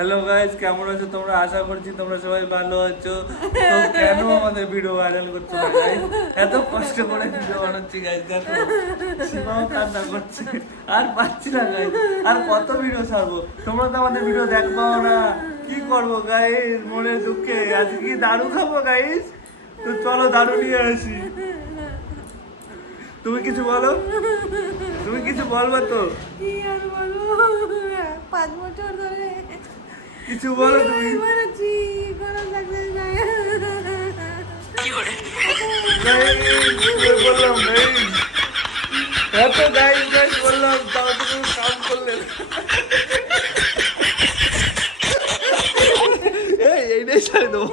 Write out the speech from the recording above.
Hello guys কেমন আছো তোমরা? আশা করছি তোমরা সবাই ভালো আছো। কেন আমাদের ভিডিও ভাইরাল করছ? এত কষ্ট করে ভিডিও বানাচ্ছি গাইজ দেখো। কান্না করছে। আর পাচ্ছি না গাইজ আর কত ভিডিও ছাড়বো? তোমরা তো আমাদের ভিডিও দেখবাও না। কি করব গাইজ মনের দুঃখে। আজকে কি দারু খাব গাইজ তো চলো দারু নিয়ে আসি। তুমি কিছু বলো? তুমি কিছু বলব তো? কি আর বলব? পাঁচ বছর ধরে কিছু বলো তুমি। বললাম এত গাইজ বললাম তাও তুমি কাম করলে এইটাই সাড়ে দেবো